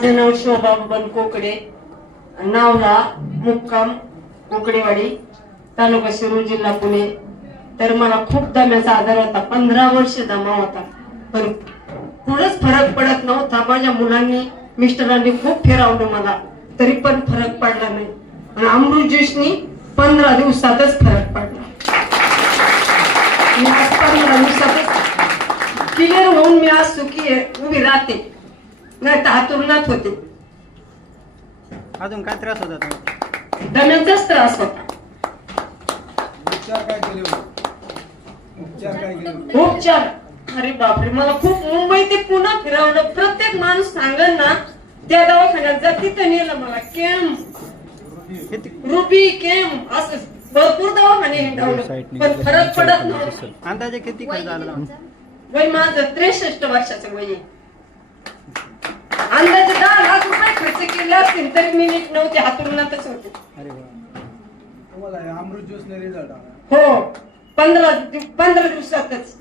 माझं नाव शोभा बबन कोकडे, नावला मुक्काम कोकडेवाडी, तालुका शिरूर, जिल्हा पुणे. तर मला खूप दम्याचा आजार होता, 15 वर्ष दमा होता, पण कुठंच फरक पडत नव्हता. माझ्या मुलांनी मिस्टरांनी खूप फिरवलं मला, तरी पण फरक पडला नाही. आणि अमृत ज्यूसनी 15 दिवसातच फरक पडला. मी आज 15 दिवसातच क्लिअर होऊन मी आज सुखी उभी राहते, नाही तर हातुरणात होते. अजून काय त्रास होता तुम्हाला? दम्याचाच त्रास होता. उपचार काय केले? उपचार काय केले? उपचार, अरे बापरे, मला खूप मुंबई ते पुन्हा फिरवलं. प्रत्येक माणूस सांगल ना त्या दवाखान्यात जा, तिथं नेलं मला. केम रुबी केम असं भरपूर दवाखाने हिंडवलं, पण फरक पडत नव्हता. अंदाजे किती खर्च आला? वय माझं 63 वर्षाचं वय आहे. अंदाजे 10 लाख रुपये खर्च केले असतील तरी मी नीट नव्हते, हातुरणातच होते. अरे वा. तुम्हाला अमृत ज्यूसने रिझल्ट आला? हो, 15 दिवसातच.